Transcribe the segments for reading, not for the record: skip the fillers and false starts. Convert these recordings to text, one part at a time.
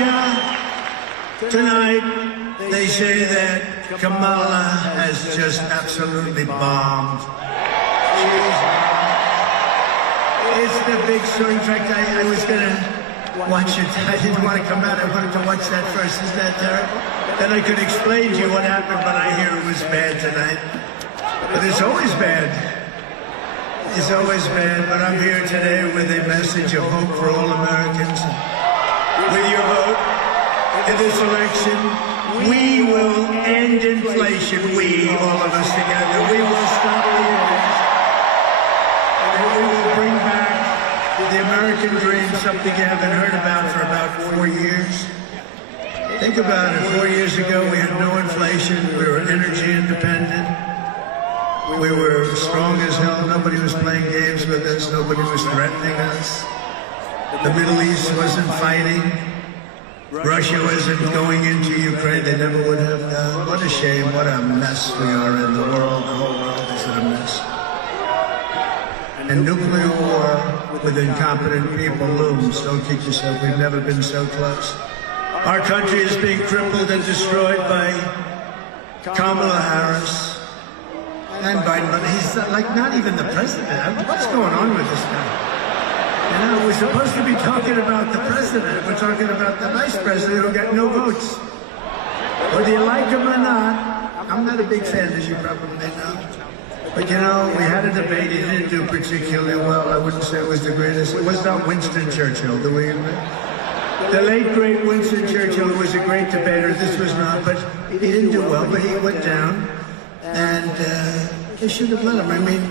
Georgia, tonight, they say that Kamala has just absolutely bombed. It's the big story. In fact, I was going to watch it. I didn't want to come out. I wanted to watch that first. Is that terrible? Then I could explain to you what happened, but I hear it was bad tonight. But it's always bad. It's always bad, but I'm here today with a message of hope for all Americans. With your vote in this election, we will end inflation. We, all of us together, we will stop the wars. And we will bring back the American dream, something you haven't heard about for about 4 years. Think about it. 4 years ago, we had no inflation. We were energy independent. We were strong as hell. Nobody was playing games with us. Nobody was threatening us. The Middle East wasn't fighting. Russia wasn't going into Ukraine. They never would have done. What a shame. What a mess we are in the world. The whole world is in a mess. And nuclear war with incompetent people looms. Don't kid yourself. We've never been so close. Our country is being crippled and destroyed by Kamala Harris and Biden, but he's like not even the president. What's going on with this guy? You know, we're supposed to be talking about the president. We're talking about the vice president who got no votes. Whether you like him or not, I'm not a big fan, as you probably know. But you know, we had a debate. He didn't do particularly well. I wouldn't say it was the greatest. It was not Winston Churchill, do we agree? The late, great Winston Churchill was a great debater. This was not, but he didn't do well, but he went down. And they should have let him. I mean,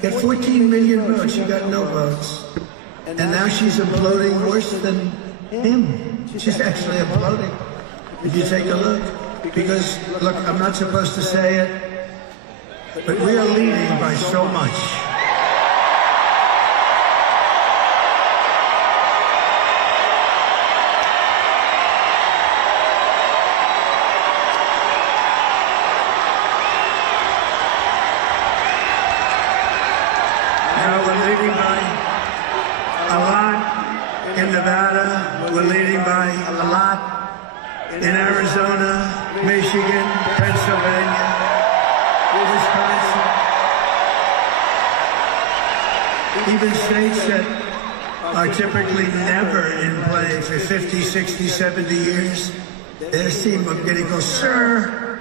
got 14 million votes. She got no votes. And now she's imploding worse than him. She's actually imploding. If you take a look. Because, look, I'm not supposed to say it, but we are leading by so much. In Nevada, we're leading by a lot. In Arizona, Michigan, Pennsylvania, Wisconsin. Even states that are typically never in play for 50, 60, 70 years, they seem of getting go, sir,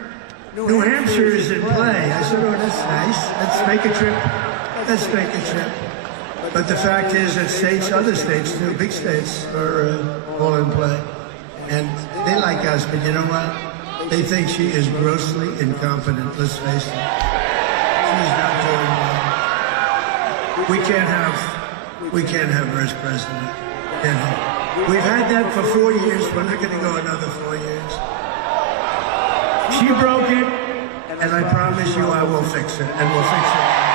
New Hampshire is in play. I said, oh, that's nice. Let's make a trip. Let's make a trip. But the fact is that states, other states too, big states, are all in play. And they like us, but you know what? They think she is grossly incompetent, let's face it. She's not doing well. We can't have her as president. Can't have. We've had that for 4 years. We're not going to go another 4 years. She broke it, and I promise you I will fix it, and we'll fix it.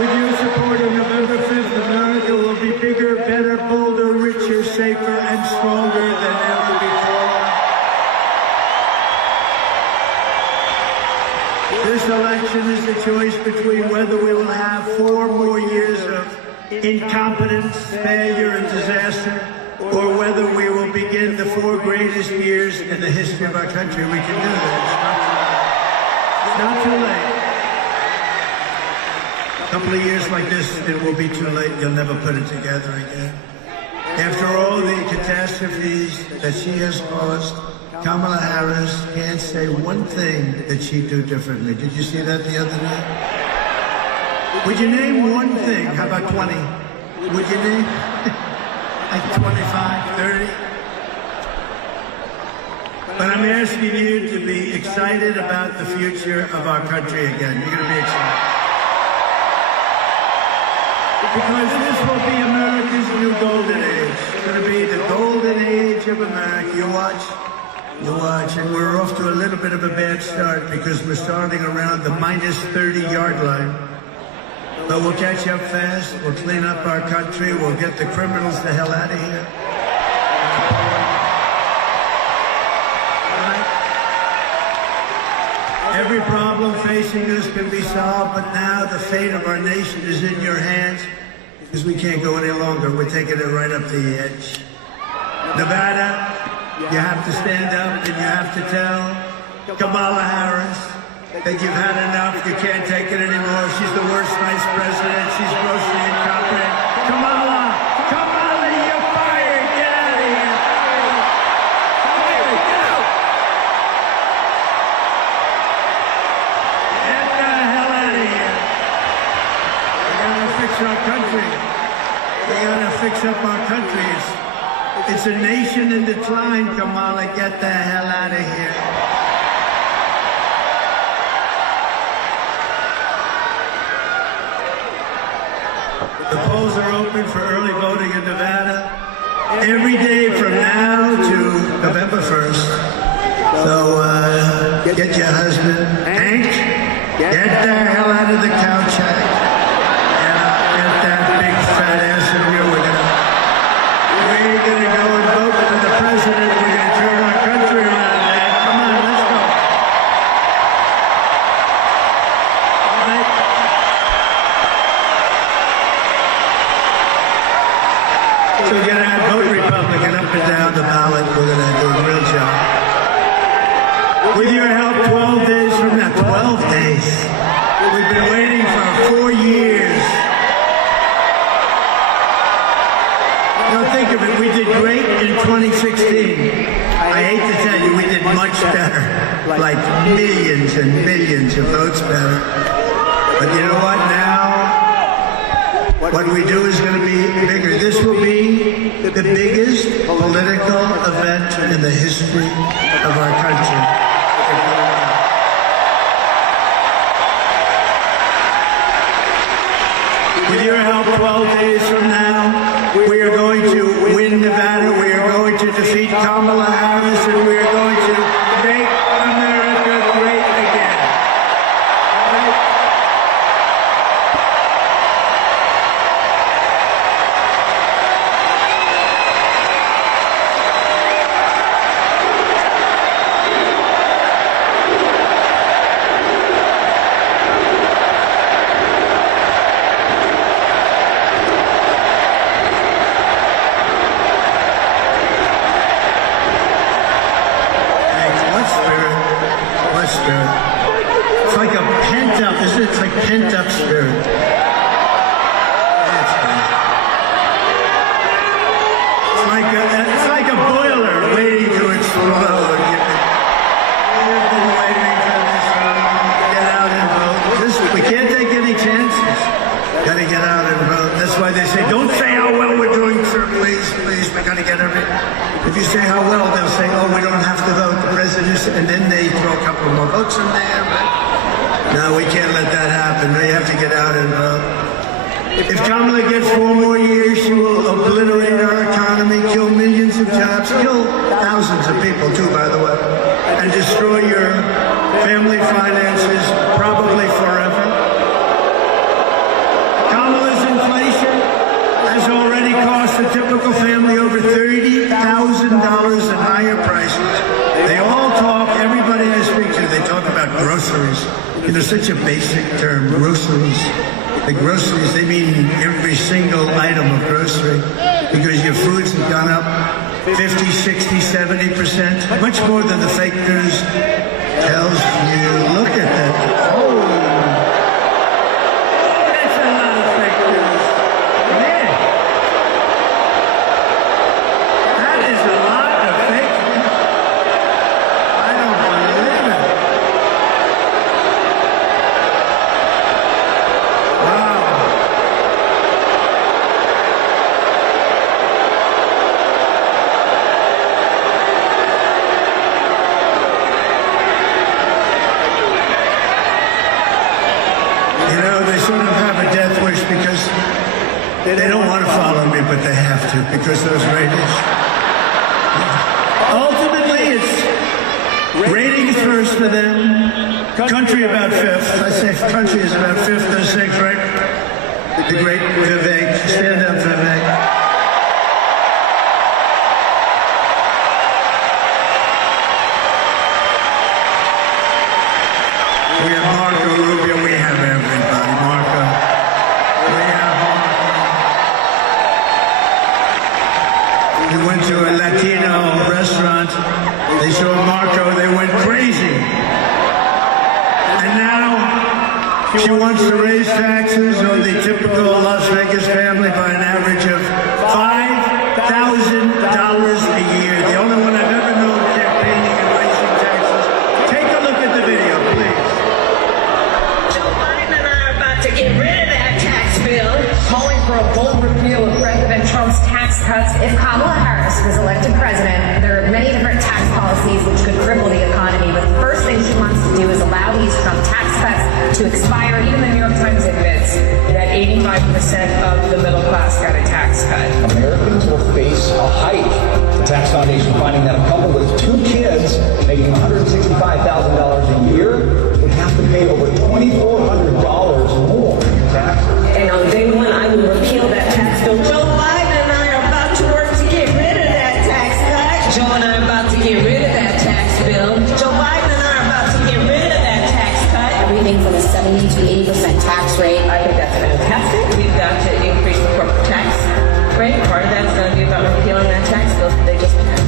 With your support on November 5th, America will be bigger, better, bolder, richer, safer, and stronger than ever before. This election is a choice between whether we will have 4 more years of incompetence, failure, and disaster, or whether we will begin the 4 greatest years in the history of our country. We can do that. It's not too late. A couple of years like this, it will be too late. You'll never put it together again. After all the catastrophes that she has caused, Kamala Harris can't say one thing that she'd do differently. Did you see that the other day? Would you name one thing? How about 20? Would you name like 25, 30? But I'm asking you to be excited about the future of our country again. You're going to be excited. Because this will be America's new golden age. It's going to be the golden age of America. You watch, and we're off to a little bit of a bad start because we're starting around the minus 30-yard line. But we'll catch up fast. We'll clean up our country. We'll get the criminals the hell out of here. Every problem facing us can be solved, but now the fate of our nation is in your hands. because we can't go any longer. We're taking it right up to the edge. Nevada, you have to stand up and you have to tell Kamala Harris that you've had enough. You can't take it anymore. She's the worst vice president. She's grossly incompetent. Kamala, you're fired. Get out of here. Get out. Get the hell out of here. We gotta fix our country. We gotta fix up our country. It's a nation in decline, Kamala. Get the hell out of here. The polls are open for early voting in Nevada every day from now to November 1st. So get your husband, Hank, get the hell out of the couch, Hank. Get that big fat ass of you. We're gonna go and vote for the president. We're gonna turn our country around, man. Come on, let's go. All right. So we're going to vote Republican up and down the ballot. We're going to do a real job. With your help, 12 days from now, 12 days. We've been waiting for 4 years. Now think of it, we did great in 2016. I hate to tell you, we did much better. Like millions and millions of votes better. But you know what now? What we do is going to be bigger. This will be the biggest political event in the history of our country. With your help, 12 days from now, we are going to win Nevada. We are going to defeat Kamala Harris, and we are going to make America great again. It's like a pent-up, isn't it? It's like pent-up spirit. It's like a boiler waiting to explode. You've been waiting for this long. Get out and vote. We can't take any chances. Got to get out and vote. That's why they say, don't say how well we're doing, sir. Please, we got to get everything. If you say how well, they'll say, oh, we don't have to vote. The president, and then they throw a couple more votes in there. But no, we can't let that happen. We have to get out and vote. If Kamala gets 4 more years, she will obliterate our economy, kill millions of jobs, kill thousands of people too, by the way, and destroy your family finances, probably forever. Kamala's inflation has already cost the typical family over $30,000 in higher prices. They all talk, everybody I speak to, they talk about groceries. You know, such a basic term, groceries. The groceries, they mean every single item of grocery, because your foods have gone up 50, 60, 70%, much more than the fake news tells you. Look at that. Oh, that's a lot of fake news. Man, that is a lot of fake news. I don't believe it. Wow. You know, they sort of have a death wish because they don't want to follow me, but they have to because those ratings. Ultimately, it's ratings first for them. Country about fifth. I say country is about fifth or sixth, right? The great Vivek. Stand up, Vivek. We have Marco Rubio. We have everybody. Marco. We have Marco. We went to a Latino restaurant. They saw Marco. They went crazy. And now she wants to raise taxes on the typical Las Vegas family by an average of $5,000 a year. The only one I've ever known campaigning and raising taxes. Take a look at the video, please. Joe Biden and I are about to get rid of that tax bill, calling for a bold repeal of President Trump's tax cuts. If Kamala Harris was elected president, there are many different tax policies which could cripple the economy, but the first thing she wants to do is allow these Trump tax cuts to expire. Even the New York Times admits that 85% of the middle class got a tax cut. Americans will face a hike. The Tax Foundation finding that a couple with 2 kids making $165,000 a year would have to pay over $2,400 more in taxes. And on day one, I will repeal that tax bill. Joe Biden and I are about to work to get rid of that tax cut. Joe and I are about to get rid of that tax bill. Joe Biden and I are about to get rid of that tax cut. Everything from a 70 to 80% tax rate. I think that's fantastic. We've got to increase the corporate tax rate. Part of that's going to be about repealing that tax bill that they just passed.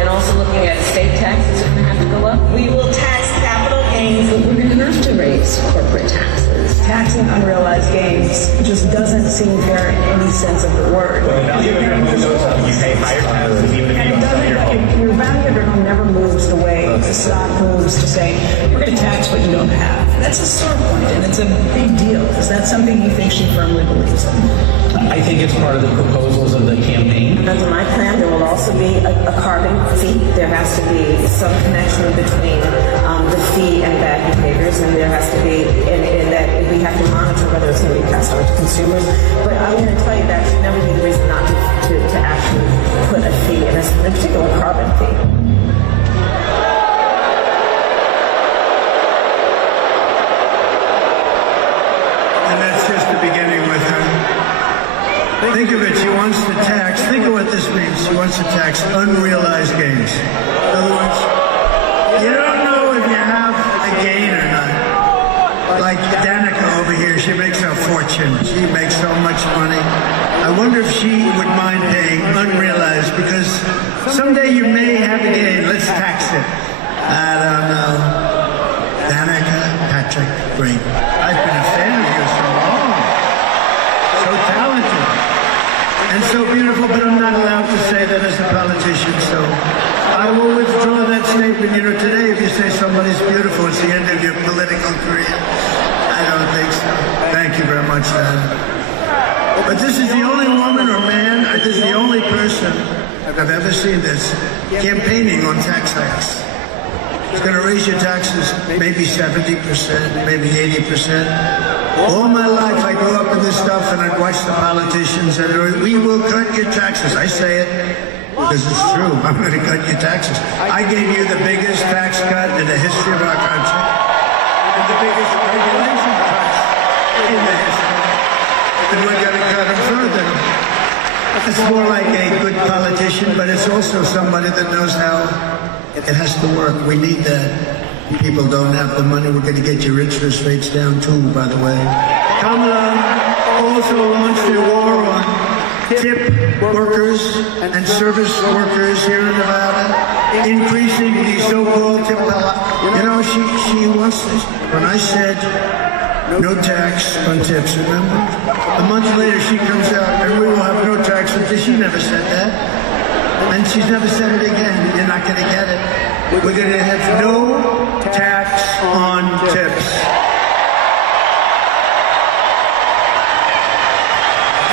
And also looking at estate taxes are going to have to go up. We will tax capital gains. We're going to have to raise corporate taxes. Taxing unrealized gains just doesn't seem fair in any sense of the word. You pay higher taxes even if you don't sell your home. Your value of your home never moves the way the stock moves to say, we're going to tax what you don't have. That's a sore point, and it's a big deal. Is that something you think she firmly believes in? I think it's part of the proposals of the campaign. Under my plan, there will also be a carbon fee. There has to be some connection between the fee and bad behaviors, and there has to be, in that we have to monitor whether it's going to be passed on to consumers. But I'm going to tell you that should never be the reason not to actually put a fee, in particular a carbon fee. And that's just the beginning with her. Think of it, she wants to tax, think of what this means. She wants to tax unrealized gains. In other words, you don't know if you have a gain or not. Like Danica over here, she makes a fortune. She makes so much money. I wonder if she would mind paying unrealized, because someday you may have a gain. Let's tax it. I don't know. Danica Patrick, great. I've been a fan of yours so long. So talented. And so beautiful, but I'm not allowed to say that as a politician, so I will withdraw that statement. You know, today if you say somebody's beautiful, it's the end of your political career. I don't think so. Thank you very much, Dan. But this is the only woman or man, or this is the only person I've ever seen this campaigning on tax hikes. It's going to raise your taxes maybe 70%, maybe 80%. All my life I grew up in this stuff and I'd watch the politicians and we will cut your taxes. I say it because it's true. I'm going to cut your taxes. I gave you the biggest tax cut in the history of our country and the biggest regulation cuts in the history. And we're going to cut them further. It's more like a good politician, but it's also somebody that knows how it has to work. We need that. People don't have the money. We're going to get your interest rates down too, by the way. Kamala also launched a war on tip workers and service workers here in Nevada, increasing the so-called tip. You know, she wants this. When I said no tax on tips, remember? A month later she comes out and we will have no tax on tips. She never said that. And she's never said it again. You're not going to get it. We're going to have no tax on tips.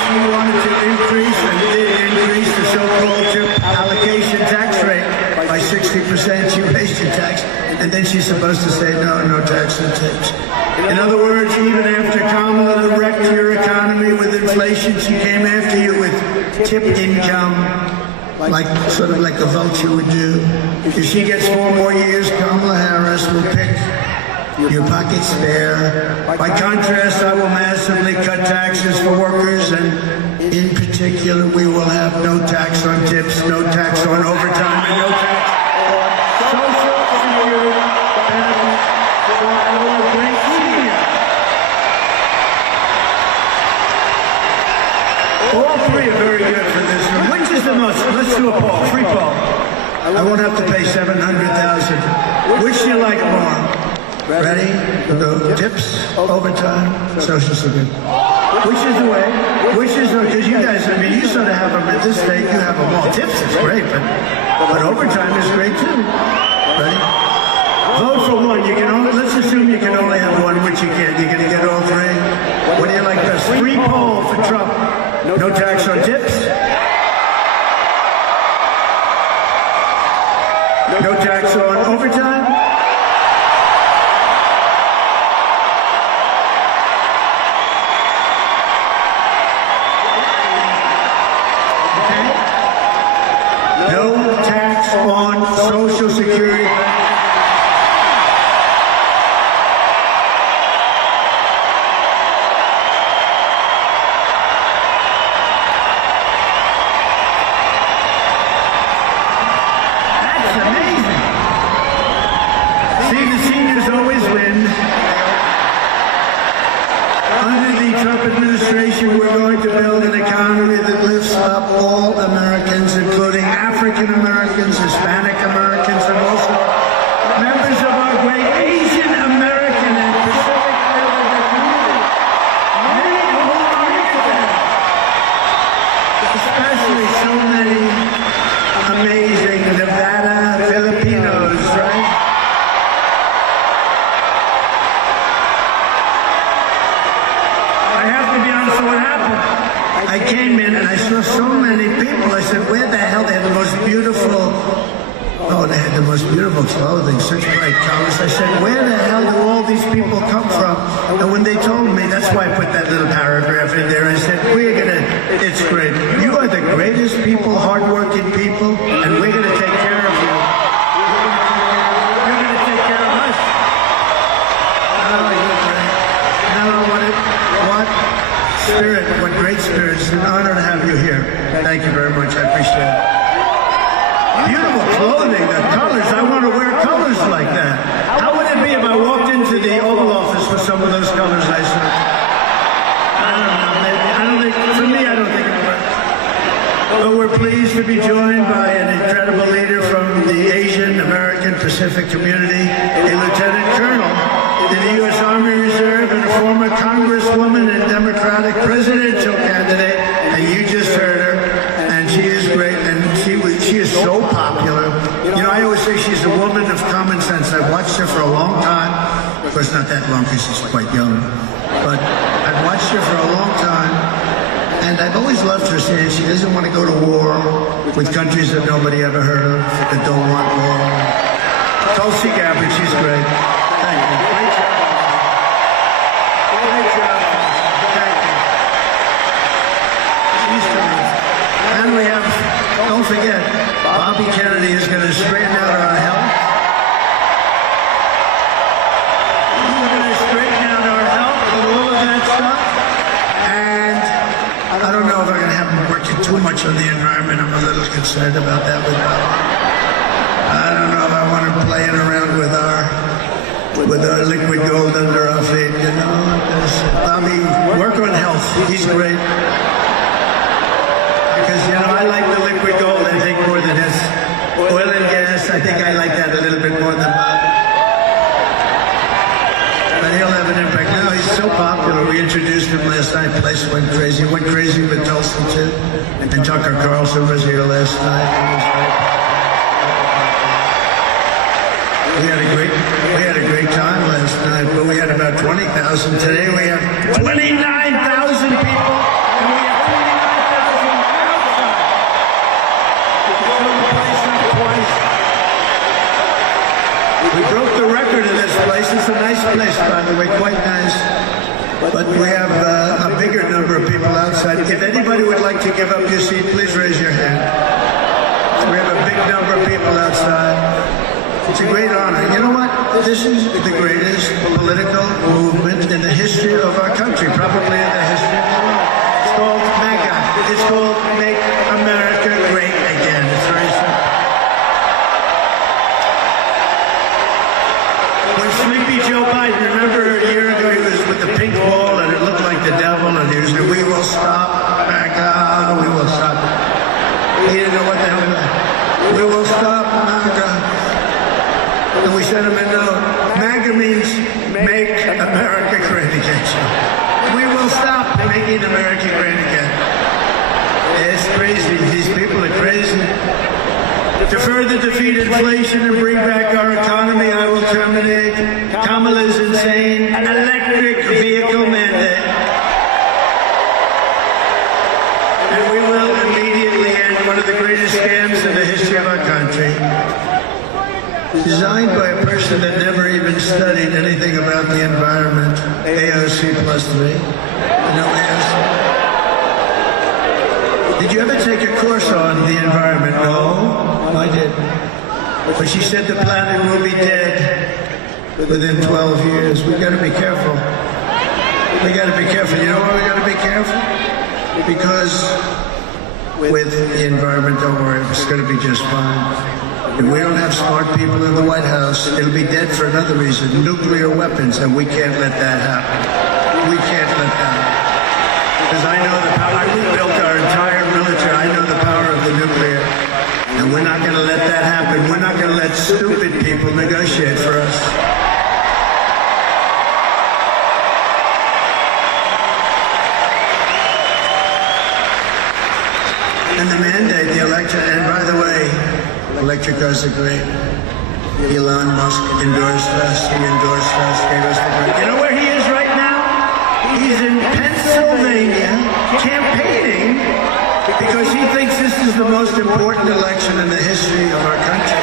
She wanted to increase and did increase the so-called tip allocation tax rate by 60%. She raised your tax. And then she's supposed to say, no tax on tips. In other words, even after Kamala wrecked your economy with inflation, she came after you with tip income. Sort of like a vulture would do. If she gets 4 more years, Kamala Harris will pick your pockets bare. By contrast, I will massively cut taxes for workers, and in particular, we will have no tax on tips, no tax on overtime, and no tax on social security benefits for our great media. All three are very good for this one. Wouldn't you is the most, let's do a poll, free poll. I won't have to pay $700,000. Which do you like more? Ready? The tips, overtime, Social Security. Which is the way? Which is the, because you guys, I mean, you sort of have them at this state, you have them all. Tips is great, but overtime is great too. Ready? Vote for one. You can only, let's assume you can only have one, which you can't. You're going to get all three. What do you like best? Free poll for Trump. No tax on tips. No tax on overtime. No tax on Social Security. That's amazing. See, the seniors always win. Under the Trump administration, we're going to build an economy that lifts up all Americans, including African Americans, Hispanic Americans, and also members of our great Asian American and Pacific Islander community. Many of whom are here today. Especially so many amazing Nevada Filipinos, right? I have to be honest with what happened. I came in and I saw so many people. I said, where the hell? They had the most beautiful, they had the most beautiful clothing, such bright colors. I said, where the hell do all these people come from? And when they told me, that's why I put that little paragraph in there. I said, it's great. You are the greatest people, hardworking people, and we're going to take care of you. You're going to take care of us. Oh, you're great. What spirit, what great spirit. It's an honor to have you here. Thank you very much. I appreciate it. Beautiful clothing, the colors. I want to wear colors like that. How would it be if I walked into the Oval Office with some of those colors I saw? I don't know. Maybe. I don't think, for me, I don't think it works. But we're pleased to be joined by an incredible leader from the Asian American Pacific community, a lieutenant colonel in the U.S. Army Reserve and a former congresswoman and Democratic presidential candidate. And you just heard her, and she is great, and she is so popular. You know, I always say she's a woman of common sense. I've watched her for a long time. Of course, not that long because she's quite young. But I've watched her for a long time, and I've always loved her saying she doesn't want to go to war with countries that nobody ever heard of, that don't want war. Tulsi Gabbard, she's great. Thank you. Great job. Great job. Thank you. She's terrific. And we have, don't forget, Bobby Kennedy is going to straighten out our health. He's going to straighten out our health and all of that stuff. And I don't know if I'm going to have him working too much on the environment. I'm a little concerned about that with Bobby. I don't know if I want him playing around with our liquid gold under our feet, you know. Bobby, work on health. He's great. Because, you know, I like the liquid gold, I think, more than his oil and gas. I think I like that a little bit more than Bobby. But he'll have an impact. No, he's so popular. We introduced him last night. The place went crazy. Went crazy with Tulsi, too. And Tucker Carlson was here last night. It was great. We had a great time last night, but we had about 20,000. Today we have 29,000 people, and we have 29,000 outside. We filled the place up twice. We broke the record of this place. It's a nice place, by the way, quite nice. But we have a bigger number of people outside. If anybody would like to give up your seat, please raise your hand. We have a big number of people outside. It's a great honor. You know what? This is the greatest political movement in the history of our country, probably in the history of the world. It's called MAGA. It's called Make America Great Again. It's very simple. When Sleepy Joe Biden, remember a year ago, he was with the pink ball and it looked like the devil, and he was saying, we will stop MAGA, we will stop. He clean America great again. It's crazy. These people are crazy. To further defeat inflation and bring back our economy, I will terminate Kamala's insane electric vehicle mandate. And we will immediately end one of the greatest scams in the history of our country. Designed by a person that never even studied anything about the environment. AOC plus 3. You know AOC? Did you ever take a course on the environment? No, I didn't. But she said the planet will be dead within 12 years. We got to be careful. We got to be careful. You know why we got to be careful? Because with the environment, don't worry, it's going to be just fine. If we don't have smart people in the White House, it'll be dead for another reason, nuclear weapons, and we can't let that happen. We can't let that happen. Because I know the power. I rebuilt our entire military. I know the power of the nuclear. And we're not going to let that happen. We're not going to let stupid people negotiate for us. And the mandate, the electric, and by the way, electric cars are great. Elon Musk endorsed us. He endorsed us, gave us the break. You know where he is right now? He's in Pennsylvania campaigning because he thinks this is the most important election in the history of our country.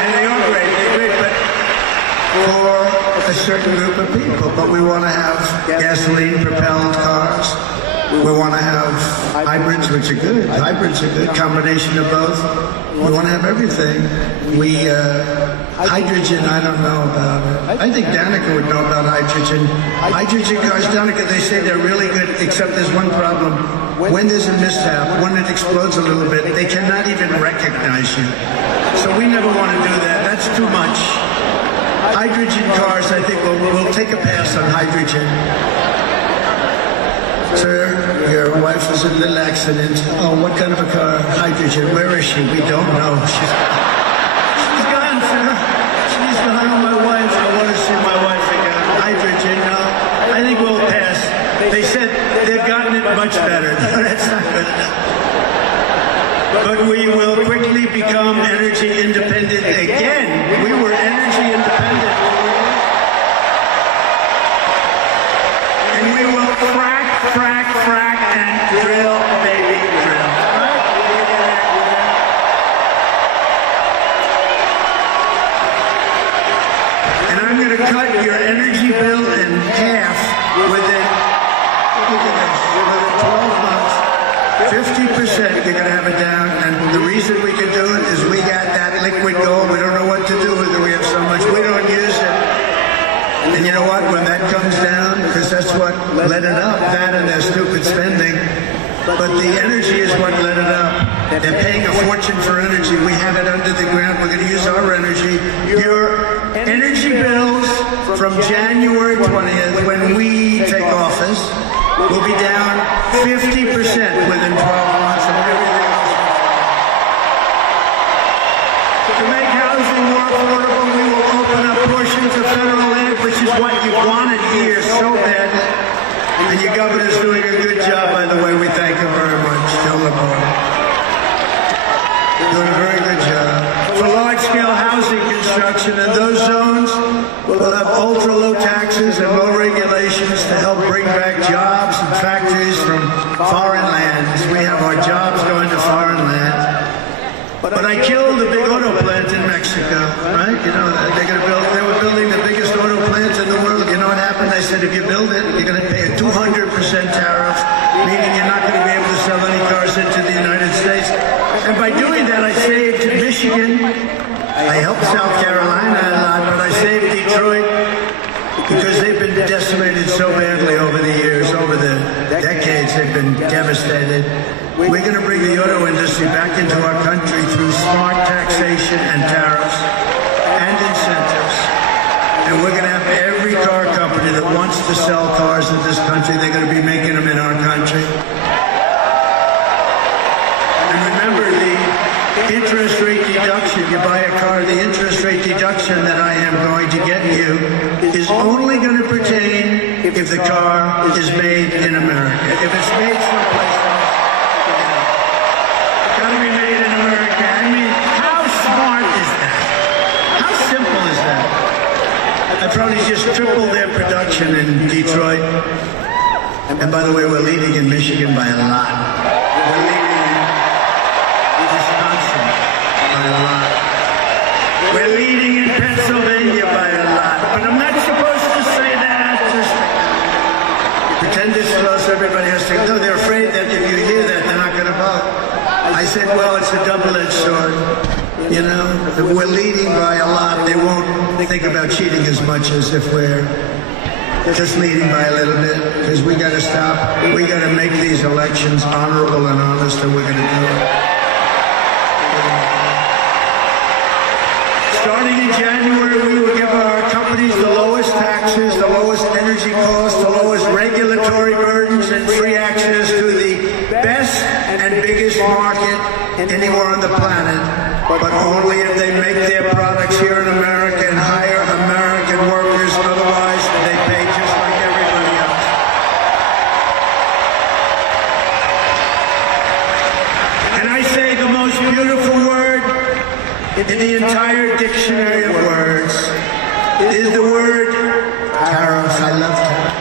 And they are great, they're great, but for a certain group of people. But we want to have gasoline-propelled cars. We want to have hybrids, which are good. Hybrids are good, combination of both. We want to have everything. Hydrogen, I don't know about it. I think Danica would know about hydrogen. Hydrogen cars, Danica, they say they're really good, except there's one problem. When there's a mishap, when it explodes a little bit, they cannot even recognize you. So we never want to do that. That's too much. Hydrogen cars, I think we'll take a pass on hydrogen. Sir, your wife was in a little accident. Oh, what kind of a car? Hydrogen. Where is she? We don't know. She's gone, sir. She's gone. Oh, my wife. I want to see my wife again. Hydrogen. No, I think we'll pass. They said they've gotten it much better. No, that's not good enough. But we will quickly become energy independent again. We were energy independent. And we will frack, and drill, baby, drill. Right? And I'm going to cut your energy bill in half within 12 months. 50%, you're going to have it down. And the reason we can do it is we got that liquid gold. We don't know what to do with it. We have so much. We don't use it. And you know what? When that comes down, because that's what led it up, that and their stupid spending, but the energy is what led it up. They're paying a fortune for energy. We have it under the ground. We're going to use our energy. Your energy bills from January 20th, when we take office, will be down 50% within 12 months of everything else. To make housing more affordable, we will open up portions of federal land, which is what you wanted here so badly. And your governor's doing a good job, by the way. We thank him very much. Joe Lamar. Doing a very good job. For large-scale housing construction in those zones, we'll have ultra-low taxes and low regulations to help bring back jobs and factories from foreign lands. We have our jobs going to foreign lands. But I killed a big auto plant in Mexico, right? You know, they were building the biggest auto plant in the world. You know what happened? I said, if you build it, you're going to pay a 200% tariff, meaning you're not going to be able to sell any cars into the United States. And by doing that, I saved Michigan. I helped South Carolina a lot, but I saved Detroit because they've been decimated so badly over the years, over the decades. They've been devastated. We're going to bring the auto industry back into our country through smart taxation and tariffs and incentives. And we're going to have every car company that wants to sell cars in this country, they're going to be making them in our country. And remember, the interest rate deduction, you buy a car, the interest rate deduction that I am going to get you is only going to pertain if the car is made in America. If it's made someplace else, it's got to be made in America. I mean, how smart is that? How simple is that? I probably just tripled their production in Detroit. And by the way, we're leading in Michigan by a lot. We're leading in Wisconsin by a lot. We're leading in Pennsylvania by a lot. But I'm not supposed to say that. Just pretend it's close. Everybody has to. No, they're afraid that if you hear that, they're not going to vote. I said, well, it's a double-edged sword. You know, we're leading by a lot. They won't think about cheating as much as if we're just leading by a little bit, because we got to stop. We got to make these elections honorable and honest, and we're going to do it. Starting in January, we will give our companies the lowest taxes, the lowest energy costs, the lowest regulatory burdens, and free access to the best and biggest market anywhere on the planet, but only if they make their products here in America and hire American workers. Otherwise, they pay just like everybody else. And I say the most beautiful word in the entire dictionary of words is the word tariffs. I love tariffs.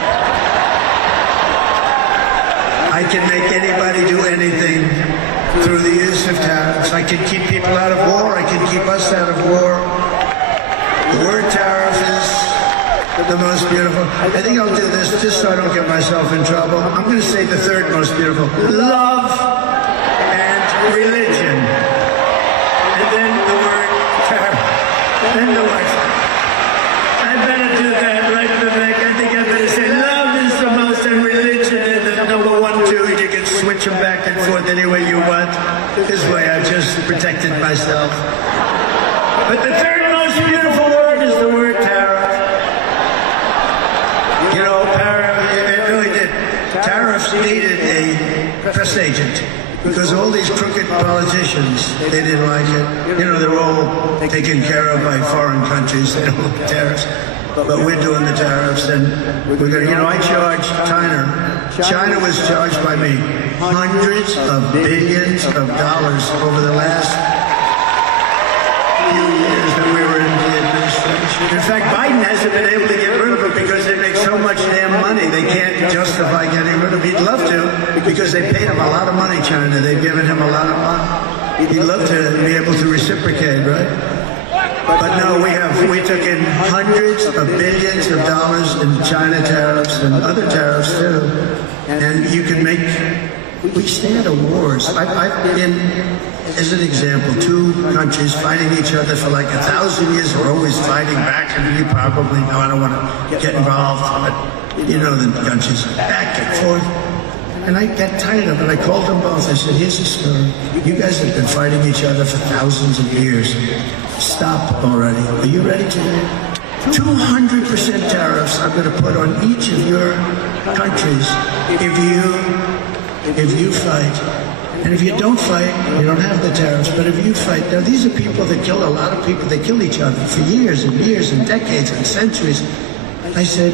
I can make anybody do anything through the use of tariffs. I can keep people out of war. I can keep us out of war. The word tariff is the most beautiful. I think I'll do this just so I don't get myself in trouble. I'm going to say the third most beautiful. Love and religion. And then the word tariff. Then the word. I better do that, right, Vivek? I think I better say love is the most and religion is the number 1, 2. You can switch them back and forth any way you want. This way I've just protected myself. But the third most beautiful word is the word tariff. You know, it really did. Tariffs needed a press agent because all these crooked politicians, they didn't like it. You know, they're all taken care of by foreign countries. They don't like tariffs. But we're doing the tariffs, and we're going to, you know, I charged China. China was charged by me hundreds of billions of dollars over the last few years that we were in the administration. In fact, Biden hasn't been able to get rid of it because they make so much damn money. They can't justify getting rid of it. He'd love to because they paid him a lot of money, China. They've given him a lot of money. He'd love to be able to reciprocate, right? But no, we took in hundreds of billions of dollars in China tariffs and other tariffs too. And you can make, we stay out of wars. I've been, as an example, 2 countries fighting each other for like 1,000 years. We're always fighting back, and you probably know I don't want to get involved, but you know the countries back and forth. And I got tired of it. I called them both. I said, here's the story. You guys have been fighting each other for thousands of years. Stop already. Are you ready to do it? 200% tariffs I'm going to put on each of your countries if you fight. And if you don't fight, you don't have the tariffs. But if you fight, now these are people that kill a lot of people. They kill each other for years and years and decades and centuries. I said,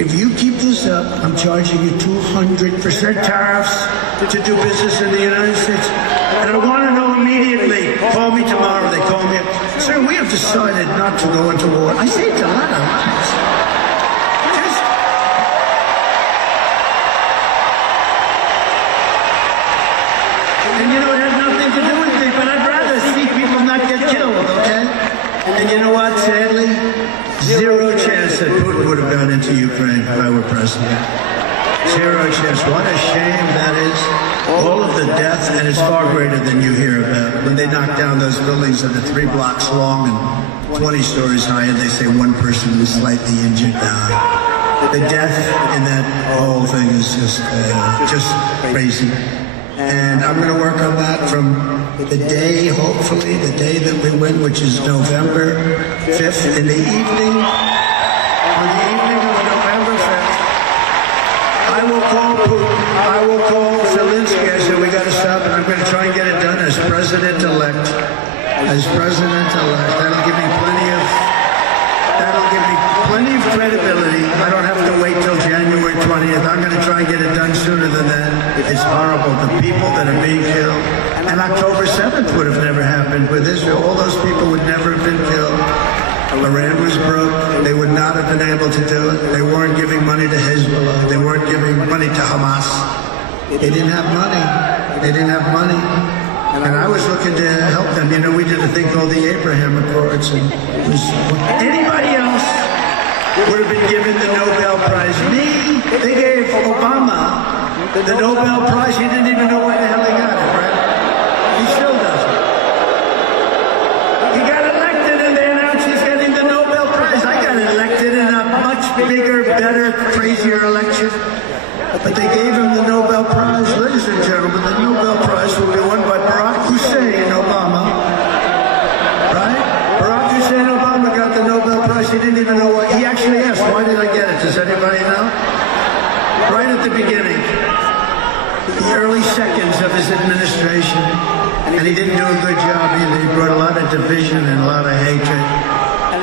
if you keep this up, I'm charging you 200% tariffs to do business in the United States. And I want to know immediately. Call me tomorrow. They call me. Sir, we have decided not to go into war. I saved a lot of lives. And you know, it has nothing to do with me, but I'd rather see people not get killed, okay? And you know what, sadly? Zero chance that Putin would have gone into Ukraine if I were president. Zero chance. What a shame that is. All of the death, and it's far greater than you hear about. When they knock down those buildings that are 3 blocks long and 20 stories high, and they say one person was slightly injured. The death in that whole thing is just crazy. And I'm going to work on that from the day, hopefully, the day that we win, which is November 5th, in the evening, on the evening of November 5th, I will call Putin, I will call Zelensky. I said, we got to stop, and I'm going to try and get it done as president-elect. As president-elect. That'll give me plenty of credibility. I don't have to wait till January. try and get it done sooner than that. It's horrible. The people that are being killed. And October 7th would have never happened with Israel. All those people would never have been killed. Iran was broke. They would not have been able to do it. They weren't giving money to Hezbollah. They weren't giving money to Hamas. They didn't have money. They didn't have money. And I was looking to help them. You know, we did a thing called the Abraham Accords. And anybody else would have been given the Nobel Prize. Me, they gave Obama the Nobel Prize. He didn't even know where the hell he got it, right? He still doesn't. He got elected and they announced he's getting the Nobel Prize. I got elected in a much bigger, better, crazier election. But they gave him the Nobel Prize. Ladies and gentlemen, the Nobel Prize will be won by Barack Hussein Obama. Right? Barack Hussein Obama got the Nobel Prize. He didn't even know why. He actually asked, why did I get it? Does anybody know? Right at the beginning. The early seconds of his administration. And he didn't do a good job either. He brought a lot of division and a lot of hatred.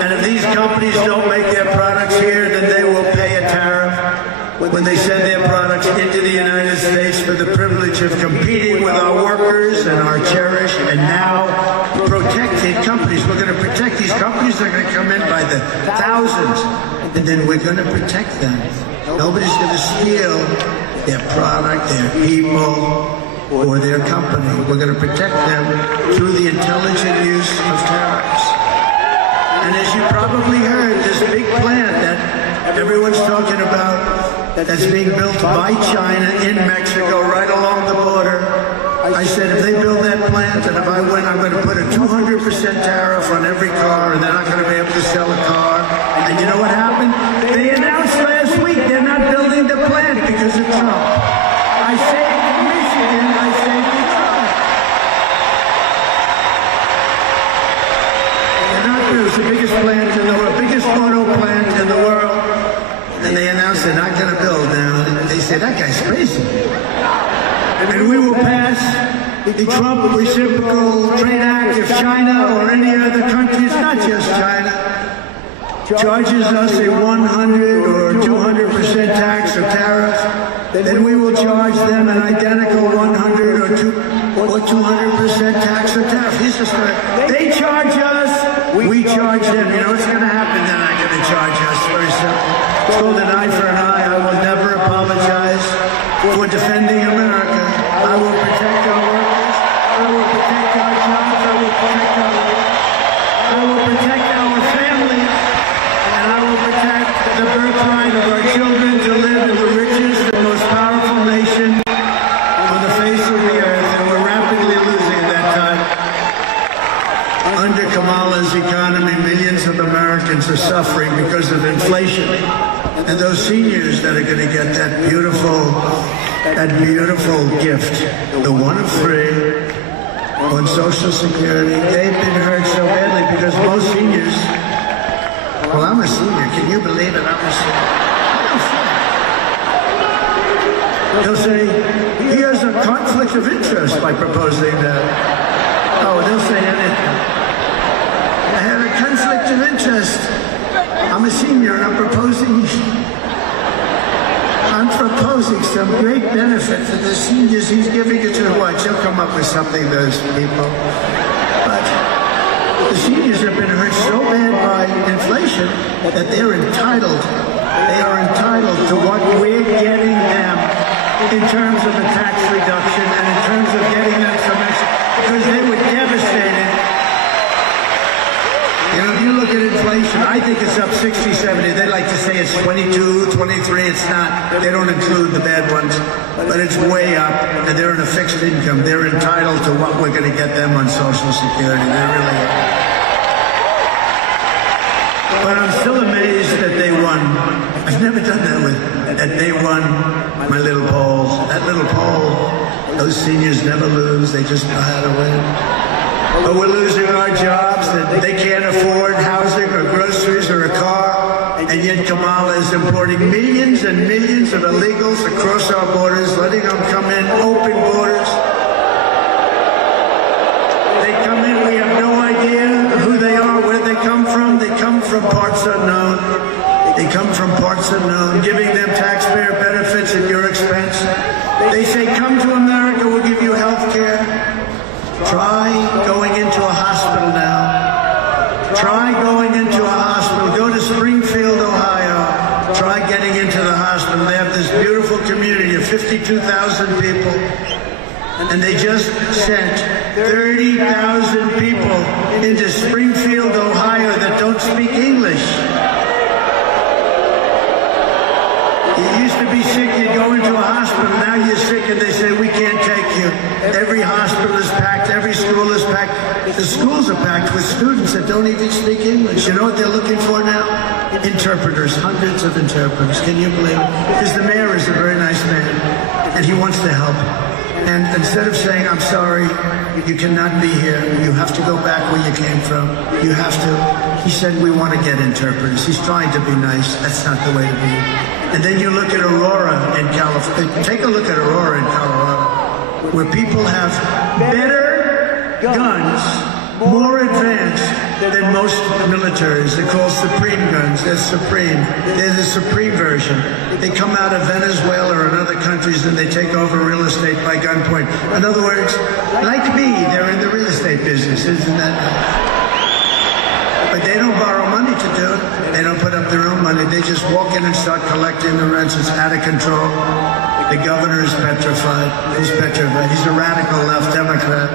And if these companies don't make their products here, then they will pay a tariff when they send their products into the United States for the privilege of competing with our workers and our cherished and now protected companies. We're going to protect these companies. They're going to come in by the thousands, and then we're going to protect them. Nobody's going to steal their product, their people, or their company. We're going to protect them through the intelligent use of tariffs. And as you probably heard, this big plant that everyone's talking about that's being built by China in Mexico right along the border. I said if they build that plant and if I win, I'm going to put a 200% tariff on every car and they're not going to be able to sell a car. And you know what happened? They announced last week they're not building the plant because of Trump. I saved Michigan, I saved Trump. They're not building. It's the biggest plant in the world, biggest auto plant in the world. And they announced they're not going to build now. They said, that guy's crazy. And we will pass the Trump Reciprocal Trade Act if China or any other country, it's not just China, charges us a 100 or 200% tax or tariff, then we will charge them an identical 100 or 200% tax or tariff. He's just like, they charge us, we charge them. You know what's going to happen? They're not going to charge us. Very simple. It's called an eye for an eye. I will never apologize for defending America. I will protect our workers. I will protect our jobs. I will protect our work. I will protect our family. And I will protect the birthright of our children to live in the richest and most powerful nation on the face of the earth. And we're rapidly losing that time. Under Kamala's economy, millions of Americans are suffering because of inflation. And those seniors that are going to get that beautiful gift, the one of free on Social Security, they've been hurt so badly because most seniors, well, I'm a senior. Can you believe it? I'm a senior. They'll say, he has a conflict of interest by proposing that. Oh, they'll say anything. I have a conflict of interest. I'm a senior and I'm proposing some great benefit for the seniors. He's giving it to the whites. He'll come up with something, those people. But the seniors have been hurt so bad by inflation that they're entitled. They are entitled to what we're getting them in terms of a tax reduction and in terms of getting them some extra, because they were devastated. You know, if you look at inflation, I think it's up 60, 70. They like to say it's 22, 23. It's not. They don't include the bad ones. But it's way up, and they're in a fixed income. They're entitled to what we're going to get them on Social Security. They really are. But I'm still amazed that they won. I've never done that with, that they won my little poll. That little poll, those seniors never lose. They just know how to win. But we're losing our jobs, that they can't afford housing or groceries or a car, and yet Kamala is importing millions and millions of illegals across our borders, letting them come in, open borders. They come in, we have no idea who they are, where they come from. They come from parts unknown. They come from parts unknown, giving them taxpayer benefits at your expense. They say, come to America, we'll give you health care. Try going into a hospital now. Try going into a hospital. Go to Springfield, Ohio. Try getting into the hospital. They have this beautiful community of 52,000 people. And they just sent 30,000 people into Springfield, Ohio that don't speak English. You used to be sick, you'd go into a hospital, now you're sick and they say, we can't take you. Every hospital is packed, every school is packed. The schools are packed with students that don't even speak English. You know what they're looking for now? Interpreters, hundreds of interpreters. Can you believe it? Because the mayor is a very nice man and he wants to help. And instead of saying, I'm sorry, you cannot be here, you have to go back where you came from, you have to, he said, we want to get interpreters. He's trying to be nice. That's not the way to be. And then you look at Aurora in California. Take a look at Aurora in Colorado, where people have better guns, more advanced than most militaries. They're called Supreme guns. They're Supreme. They're the Supreme version. They come out of Venezuela or in other countries and they take over real estate by gunpoint. In other words, like me, they're in the real estate business, isn't that nice? But they don't borrow money to do it. They don't put up their own money. They just walk in and start collecting the rents. It's out of control. The governor is petrified. He's petrified. He's a radical left Democrat.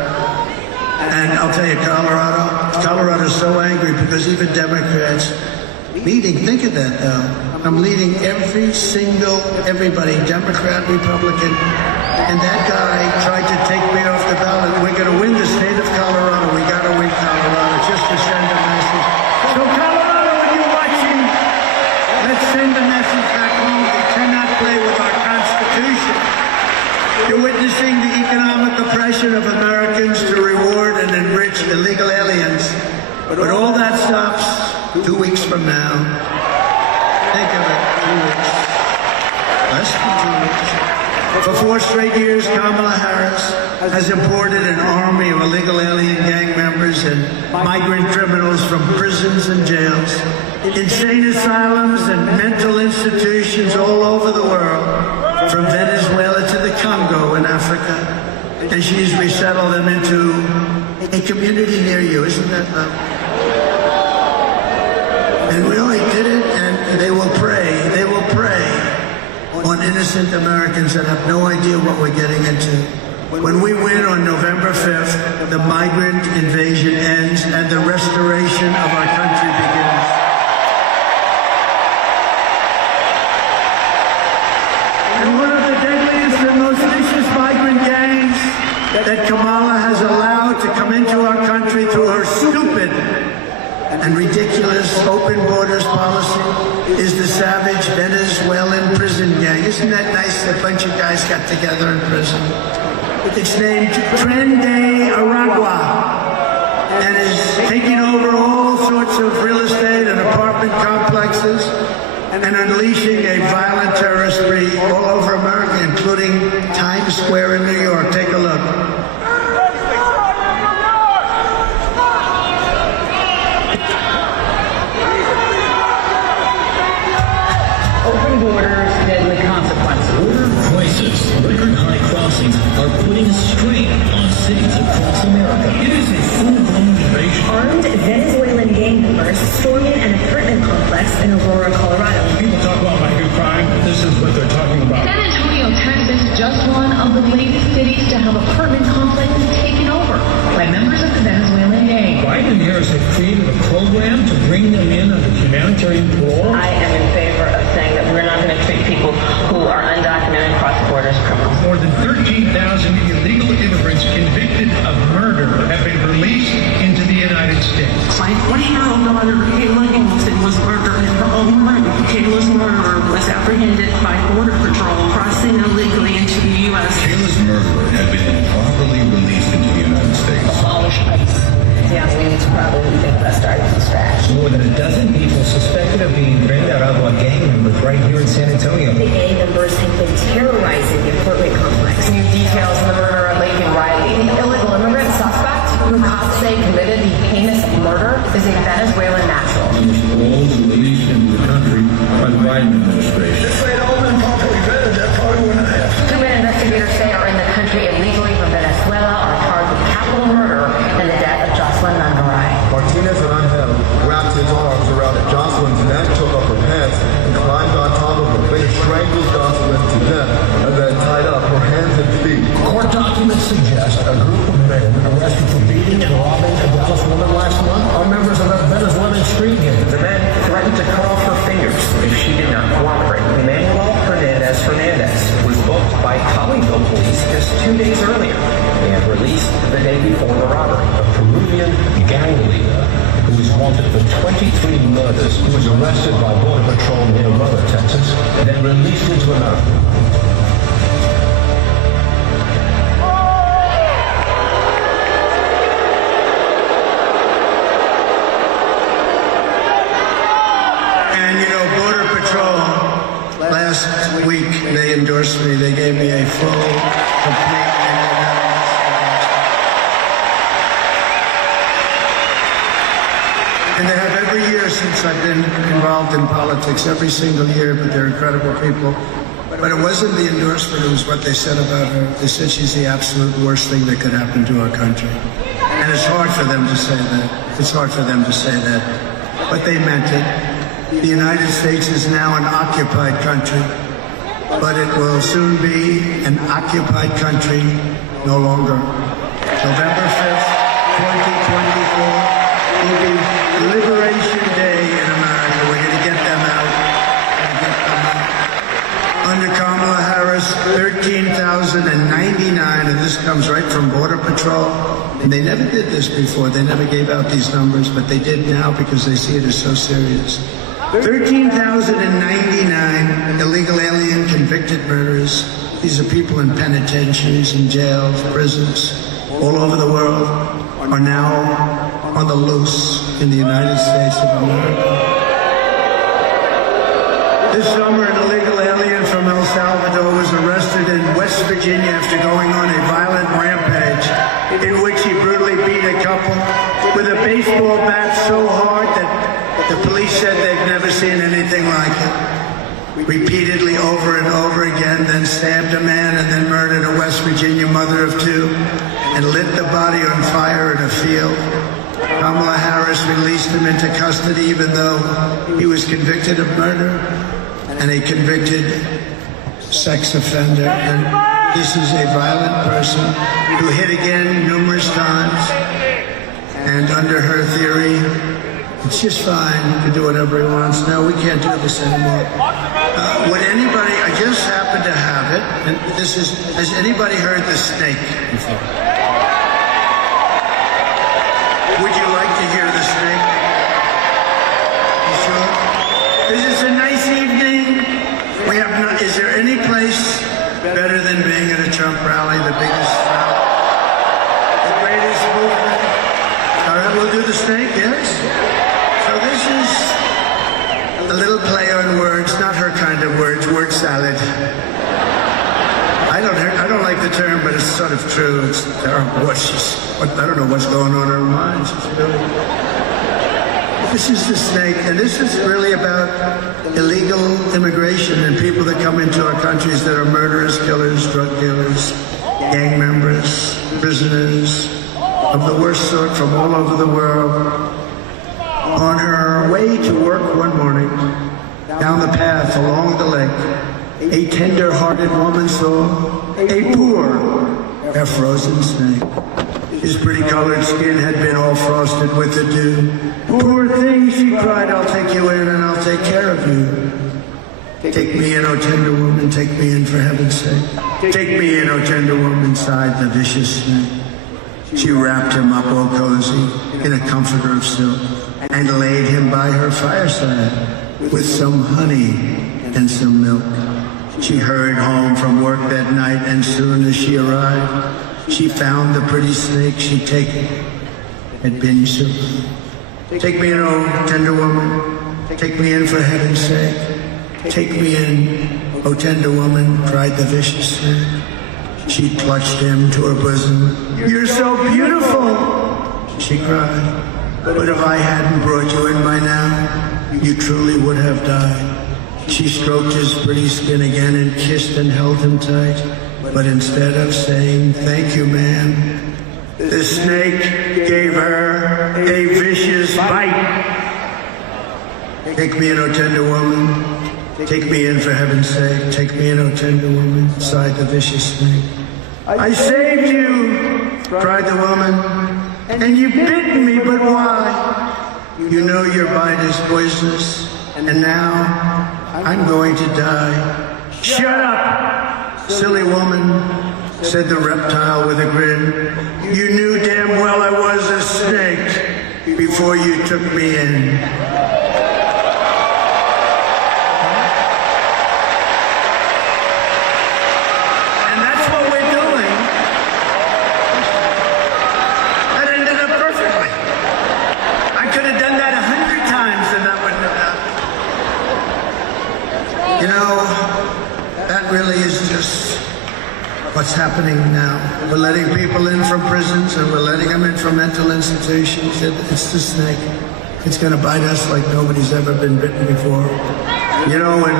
And I'll tell you, Colorado's so angry because even Democrats leading, think of that though. I'm leading everybody, Democrat, Republican. And that guy tried to take me off the ballot. We're going to win the state of Colorado. We got to win Colorado just to send a message. So Colorado, when you're watching, let's send a message back home. We cannot play with our Constitution. You're witnessing the economic oppression of Americans to reward and enrich illegal aliens. But all that stops 2 weeks from now. Think of it, 2 weeks. Less than 2 weeks. For 4 straight years, Kamala Harris has imported an army of illegal alien gang members and migrant criminals from prisons and jails, insane asylums and mental institutions all over the world, from Venezuela to the Congo in Africa. And she's resettled them into a community near you. Isn't that lovely? And we only did it, and they will prey on innocent Americans that have no idea what we're getting into. When we win on November 5th, the migrant invasion ends and the restoration of our country begins. And one of the deadliest and most vicious migrant gangs that Kamala has allowed to come into our country through her stupid and ridiculous open borders policy is the savage Venezuelan prison gang. Isn't that nice? A bunch of guys got together in prison. It's named Tren de Aragua and is taking over all sorts of real estate and apartment complexes and unleashing a violent terrorist spree all over America, including Times Square in New York. Take a look. Borders, deadly consequences. Border crisis, record high crossings are putting a strain on cities across America. It is a full-blown invasion. Armed Venezuelan gang members storming an apartment complex in Aurora, Colorado. People talk about my new crime, but this is what they're talking about. San Antonio, Texas, just one of the latest cities to have apartment complexes taken over by members of the Venezuelan gang. Biden and Harris have created a program to bring them in under humanitarian parole. I am in favor of saying that we're not going to treat people who are undocumented cross borders criminals. More than 13,000 illegal immigrants convicted of murder have been released into the United States. My 20-year-old daughter, Kayla Hamilton, was murdered in her own room. Kayla's murderer was apprehended by Border Patrol crossing illegally into the U.S. Kayla's murderer had been improperly released into the United States. Abolish ICE. Yeah, we need to probably think about starting from scratch. More than a dozen people suspected of being Tren de Aragua gang members right here in San Antonio. The gang members have been terrorizing the apartment complex. New details of the murder of Laken Riley. The illegal immigrant suspect who cops say committed the heinous murder is a Venezuelan national. He was paroled and released into the country by the Biden administration. If they'd all been properly vetted, that probably wouldn't have happened. Two-man investigators Colleyville police just 2 days earlier. They had released the day before the robbery a Peruvian gang leader who was wanted for 23 murders, who was arrested by Border Patrol near Roma, Texas, and then released into America. Last week, they endorsed me. They gave me a full, complete, and they have every year since I've been involved in politics, every single year, but they're incredible people. But it wasn't the endorsement, it was what they said about her. They said she's the absolute worst thing that could happen to our country. And it's hard for them to say that. It's hard for them to say that. But they meant it. The United States is now an occupied country, but it will soon be an occupied country no longer. November 5th, 2024 will be Liberation Day in America. We're going to get them out. Under Kamala Harris, 13,099, and this comes right from Border Patrol. And they never did this before. They never gave out these numbers, but they did now because they see it as so serious. 13,099 illegal alien convicted murderers. These are people in penitentiaries, in jails, prisons, all over the world, are now on the loose in the United States of America. This summer, an illegal alien from El Salvador was arrested in West Virginia after going on a violent rampage in which he brutally beat a couple with a baseball bat so hard that the police said they've never seen anything like it. Repeatedly over and over again, then stabbed a man and then murdered a West Virginia mother of two and lit the body on fire in a field. Kamala Harris released him into custody even though he was convicted of murder and a convicted sex offender. And this is a violent person who hit again numerous times. And under her theory, it's just fine. He can do whatever he wants. No, we can't do this anymore. Would anybody, I just happen to have it, and this is, has anybody heard the snake before? Would you like to hear the snake? You sure? Is this a nice evening? We have no, is there any place better than being at a Trump rally, the biggest rally, the greatest movement? All right, we'll do the snake, yes? So this is a little play on words, not her kind of words, word salad. I don't like the term, but it's sort of true. It's terrible. I don't know what's going on in her mind. This is the snake, and this is really about illegal immigration and people that come into our countries that are murderers, killers, drug dealers, gang members, prisoners of the worst sort from all over the world. On her way to work one morning, down the path along the lake, a tender-hearted woman saw a poor, half-frozen snake. His pretty colored skin had been all frosted with the dew. Poor thing, she cried, I'll take you in and I'll take care of you. Take me in, oh tender woman, take me in for heaven's sake. Take me in, oh tender woman, sighed the vicious snake. She wrapped him up all cozy in a comforter of silk and laid him by her fireside with some honey and some milk. She hurried home from work that night, and soon as she arrived, she found the pretty snake she'd taken had been shook. Take me in, oh tender woman, take me in for heaven's sake. Take me in, oh tender woman, cried the vicious snake. She clutched him to her bosom. You're so beautiful, she cried. But if I hadn't brought you in by now, you truly would have died. She stroked his pretty skin again and kissed and held him tight. But instead of saying, thank you, ma'am, the snake gave her a vicious bite. Take me in, oh tender woman. Take me in for heaven's sake. Take me in, oh tender woman, sighed the vicious snake. I saved you, cried the woman, and you bit me, but why? You know your bite is poisonous, and now I'm going to die. Shut up, Silly woman, said the reptile with a grin. You knew damn well I was a snake before you took me in. And that's what we're doing. That ended up perfectly. I could have done that 100 times and that wouldn't have happened. You know, that really is just what's happening now. We're letting people in from prisons and we're letting them in from mental institutions. It's the snake. It's going to bite us like nobody's ever been bitten before. You know, in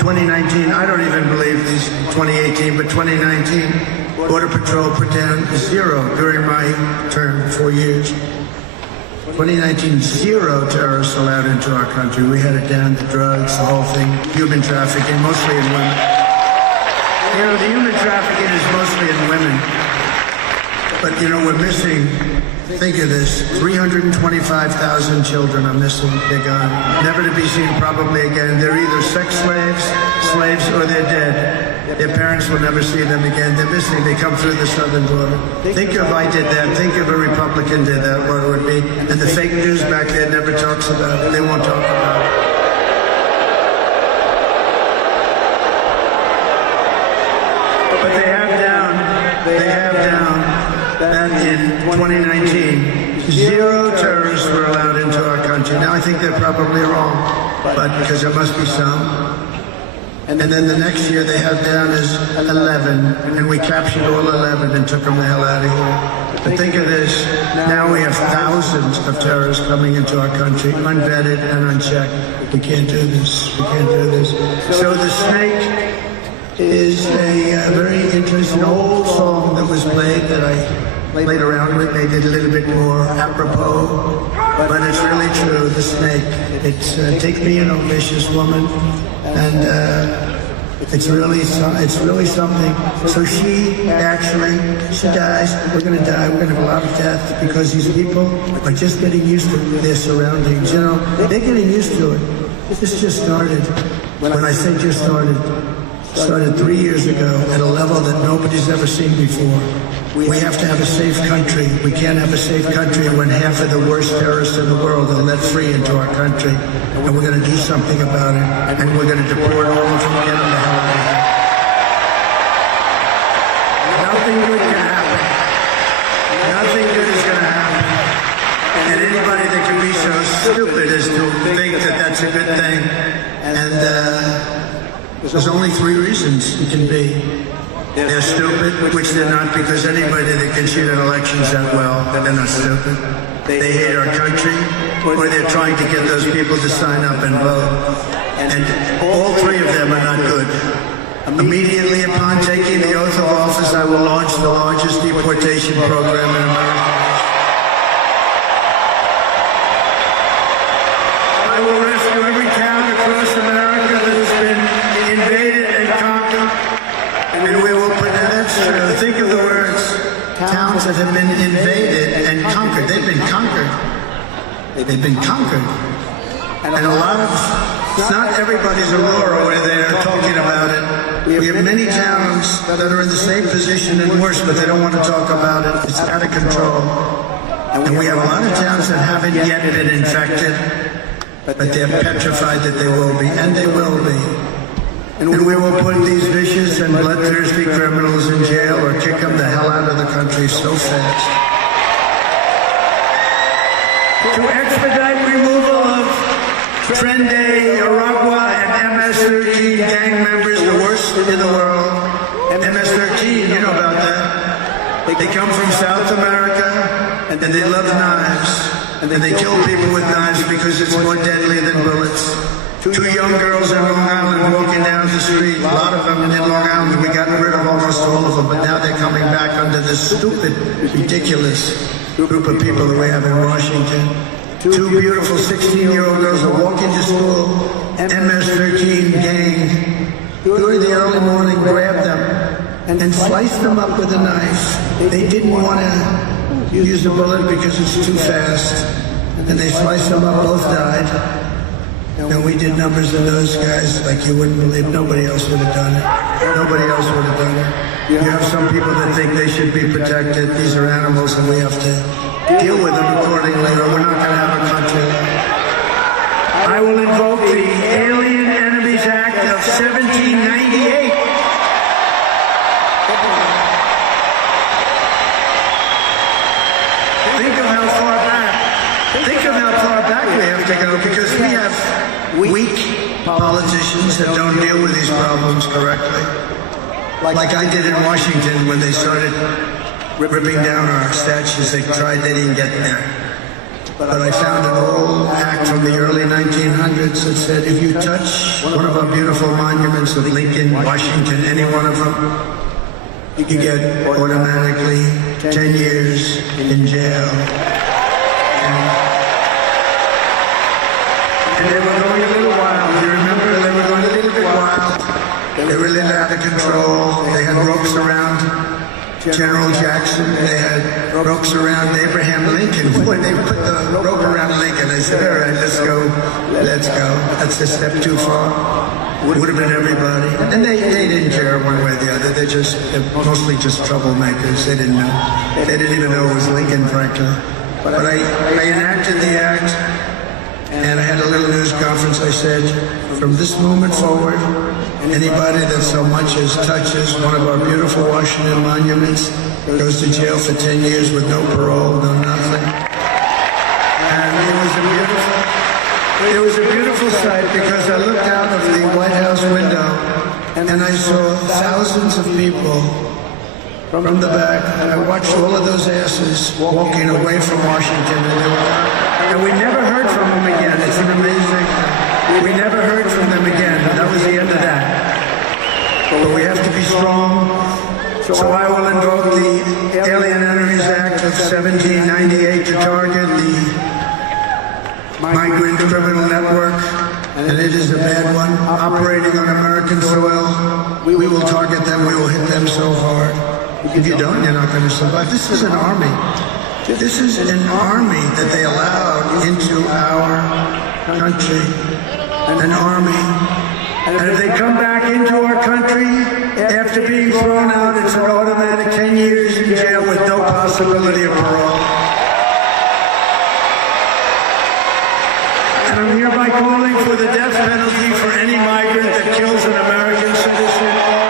2019, I don't even believe these 2018, but 2019, Border Patrol put down 0 during my term, 4 years. 2019, 0 terrorists allowed into our country. We had it down to drugs, the whole thing, human trafficking, mostly in women. You know, the human trafficking is mostly in women. But, you know, we're missing, think of this, 325,000 children are missing. They're gone. Never to be seen probably again. They're either sex slaves, or they're dead. Their parents will never see them again. They're missing. They come through the southern border. Think if I did that. Think if a Republican did that, what it would be. And the fake news back there never talks about it. They won't talk about it. But they have down that in 2019, 0 terrorists were allowed into our country. Now I think they're probably wrong, but because there must be some. And then the next year they have down as 11, and we captured all 11 and took them the hell out of here. But think of this, now we have thousands of terrorists coming into our country, unvetted and unchecked. We can't do this, we can't do this. So the snake is a very interesting old song that was played that I played around with, made it a little bit more apropos, but it's really true, the snake. It's take me an vicious woman, and it's really something. So she dies, we're going to die, we're going to have a lot of death because these people are just getting used to their surroundings, you know, they're getting used to it. This just started, when I say just started 3 years ago at a level that nobody's ever seen before. We have to have a safe country. We can't have a safe country when half of the worst terrorists in the world are let free into our country. And we're going to do something about it. And we're going to deport all of them and get them the hell out of here. Nothing good can happen. Nothing good is going to happen. And anybody that can be so stupid as to think that that's a good thing. And there's only 3 reasons it can be. They're stupid, which they're not, because anybody that can cheat in elections that well, they're not stupid. They hate our country, or they're trying to get those people to sign up and vote. And all 3 of them are not good. Immediately upon taking the oath of office, I will launch the largest deportation program in America. I will rescue every town across America that has been invaded and conquered, and we will put, that's true, think of the words, towns that have been invaded and conquered. They've been conquered. They've been conquered. And a lot of, not everybody's Aurora where they're talking about it. We have many towns that are in the same position and worse, but they don't want to talk about it. It's out of control. And we have a lot of towns that haven't yet been infected, but they're petrified that they will be, and they will be. And we will put these vicious and bloodthirsty criminals in jail or kick them the hell out of the country so fast. To expedite removal of Trende, Aragua, and MS-13 gang members, the worst in the world. MS-13, you know about that. They come from South America, and they love knives. And they kill people with knives because it's more deadly than bullets. 2 young girls in Long Island walking down the street. A lot of them in Long Island. We got rid of almost all of them, but now they're coming back under this stupid, ridiculous group of people that we have in Washington. 2 beautiful 16-year-old girls are walking to school. MS-13 gang, during the early morning, grabbed them and sliced them up with a knife. They didn't want to use a bullet because it's too fast. And they sliced them up, both died. And we did numbers of those guys like you wouldn't believe. Nobody else would have done it. Nobody else would have done it. You have some people that think they should be protected. These are animals and we have to deal with them accordingly or we're not going to have a country. I will invoke the Alien Enemies Act of 1798. Think of how far back we have to go because we have weak politicians that don't deal with these problems correctly. Like I did in Washington when they started ripping down our statues. They didn't get there. But I found an old act from the early 1900s that said if you touch one of our beautiful monuments of Lincoln, Washington, any one of them, you get automatically 10 years in jail. And they were going a little wild. You remember they were going a little bit wild. They were a little out of control. They had ropes around General Jackson. They had ropes around Abraham Lincoln. When they put the rope around Lincoln, they said, all right, let's go. Let's go. That's a step too far. Would have been everybody. And they didn't care one way or the other. They're mostly just troublemakers. They didn't know. They didn't even know it was Lincoln, frankly. But I enacted the act. And I had a little news conference. I said, from this moment forward, anybody that so much as touches one of our beautiful Washington monuments goes to jail for 10 years with no parole, no nothing. And it was a beautiful sight because I looked out of the White House window and I saw thousands of people from the back. I watched all of those asses walking away from Washington and we never heard from them again. It's an amazing thing. We never heard from them again. That was the end of that. But we have to be strong. So I will invoke the Alien Enemies Act of 1798 to target the migrant criminal network. And it is a bad one. Operating on American soil, we will target them. We will hit them so hard. If you don't, you're not going to survive. This is an army. This is an army that they allowed into our country, an army. And if they come back into our country after being thrown out, it's an automatic 10 years in jail with no possibility of parole. And I'm hereby calling for the death penalty for any migrant that kills an American citizen.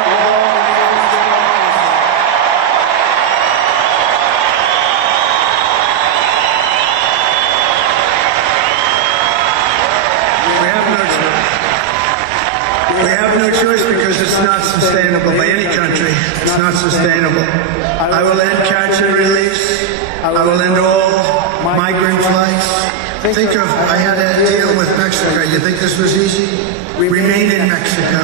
No choice because it's not sustainable by any country. It's not sustainable. I will end catch and release. I will end all migrant flights. Think of, I had a deal with Mexico. You think this was easy? Remain in Mexico.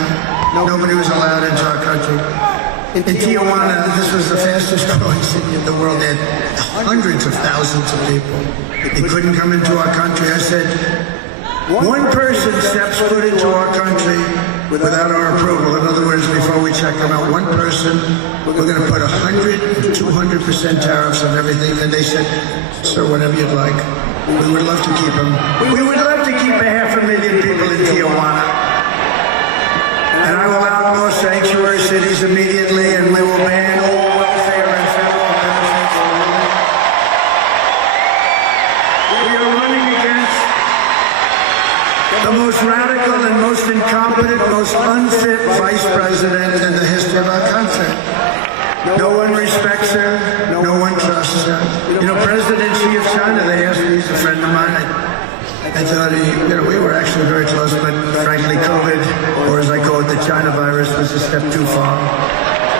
Nobody was allowed into our country. In Tijuana, this was the fastest growing city in the world. They had hundreds of thousands of people. They couldn't come into our country. I said, one person steps foot into our country without our approval. In other words, before we check them out, one person, we're going to put 100 to 200% tariffs on everything. And they said, sir, whatever you'd like. We would love to keep them. We would love to keep 500,000 people in Tijuana. And I will outlaw sanctuary cities immediately, and we will ban all welfare and federal benefits. We are running against the most radical and most incompetent, most unfit vice president in the history of our country. No one respects her. No one trusts her. You know, President Xi of China, they asked me, he's a friend of mine. I thought we were actually very close, but frankly, COVID, or as I call it, the China virus, was a step too far.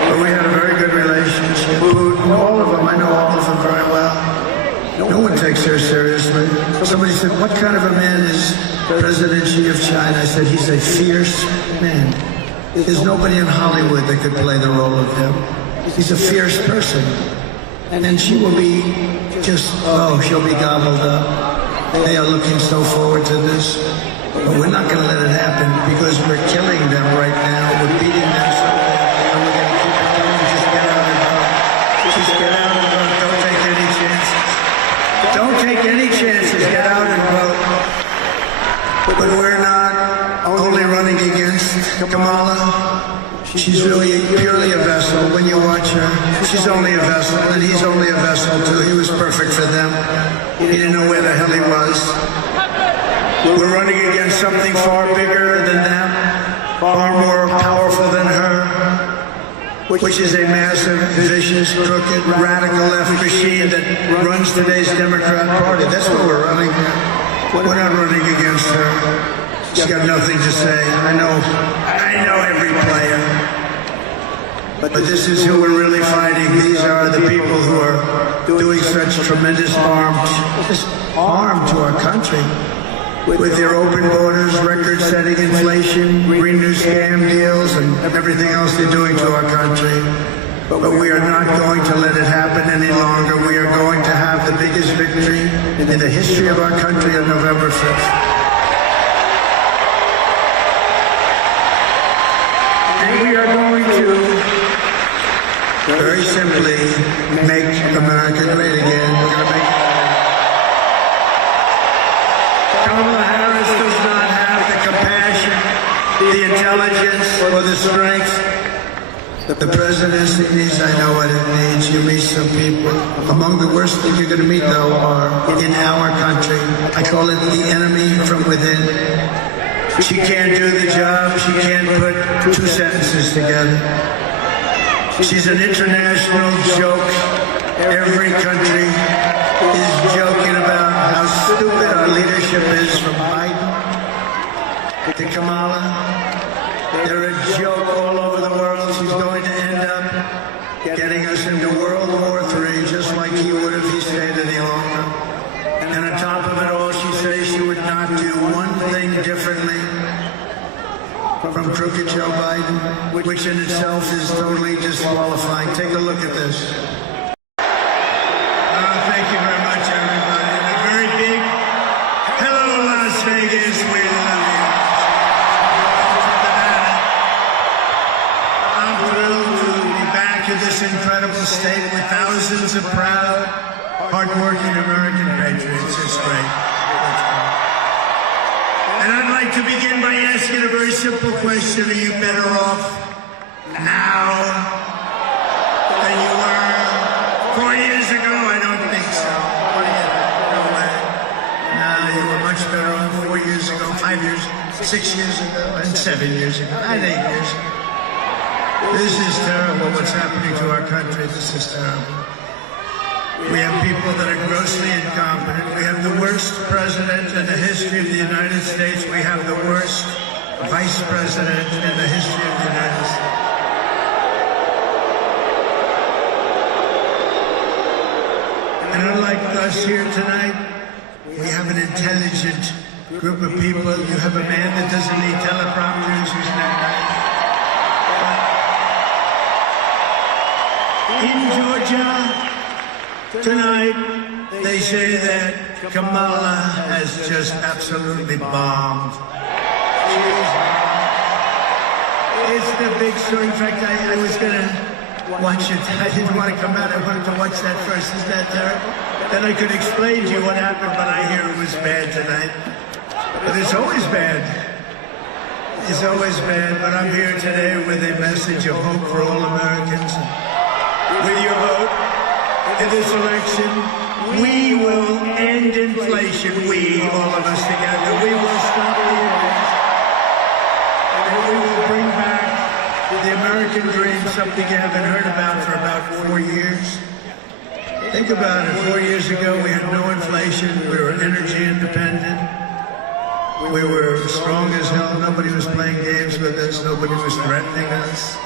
But we had a very good relationship. All of them, I know all of them very well. No one takes her seriously. Somebody said, what kind of a man is President Xi of China? I said, he's a fierce man. There's nobody in Hollywood that could play the role of him. He's a fierce person. And she will be just, she'll be gobbled up. They are looking so forward to this. But we're not going to let it happen because we're killing them right now. We're beating them so bad. And we're going to keep it going. Just get out and vote. Just get out and vote. Don't take any chances. Don't take any chances. Get out and vote. But we're not. Kamala, she's really purely a vessel. When you watch her, she's only a vessel, and he's only a vessel too. He was perfect for them. He didn't know where the hell he was. We're running against something far bigger than them, far more powerful than her, which is a massive, vicious, crooked, radical left machine that runs today's Democrat Party. That's what we're running. We're not running against her. She's got nothing to say. I know every player. But this is who we're really fighting. These are the people who are doing such tremendous harm to our country. With their open borders, record-setting inflation, green new scam deals, and everything else they're doing to our country. But we are not going to let it happen any longer. We are going to have the biggest victory in the history of our country on November 5th. And we are going to, very simply, make America great again. We're going to make Kamala Harris does not have the compassion, the intelligence, or the strength that the presidency needs. I know what it needs. You meet some people. Among the worst things you're going to meet, though, are in our country. I call it the enemy from within. She can't do the job. She can't put two sentences together. She's an international joke. Every country is joking about how stupid our leadership is, from Biden to Kamala. They're a joke all over the world. She's going to end up getting us into World War III, just like he would if he stayed any longer. And on top of it all, she says she would not do one thing differently from crooked Joe Biden, which in itself is totally disqualifying. Take a look at this. Thank you very much, everybody. And a very big hello, Las Vegas. We love you. I'm thrilled to be back in this incredible state with thousands of proud, hardworking American patriots. It's great. And I'd like to begin by asking a very simple question. Are you better off now than you were 4 years ago? I don't think so. No way. No, you were much better off 4 years ago, 5 years, 6 years ago, and 7 years ago, and 8 years ago. This is terrible what's happening to our country. This is terrible. We have people that are grossly incompetent. We have the worst president in the history of the United States. We have the worst vice president in the history of the United States. And unlike us here tonight, we have an intelligent group of people. You have a man that doesn't need teleprompters, who's not nice. In Georgia, tonight, they say that Kamala has just absolutely bombed. It's the big story. In fact, I was going to watch it. I didn't want to come out. I wanted to watch that first. Isn't that terrible? Then I could explain to you what happened, but I hear it was bad tonight. But it's always bad. It's always bad. But I'm here today with a message of hope for all Americans. With your vote in this election, we will end inflation. We, all of us together, we will stop the wars. And we will bring back the American dream, something you haven't heard about for about 4 years. Think about it. 4 years ago, we had no inflation. We were energy independent. We were strong as hell. Nobody was playing games with us. Nobody was threatening us.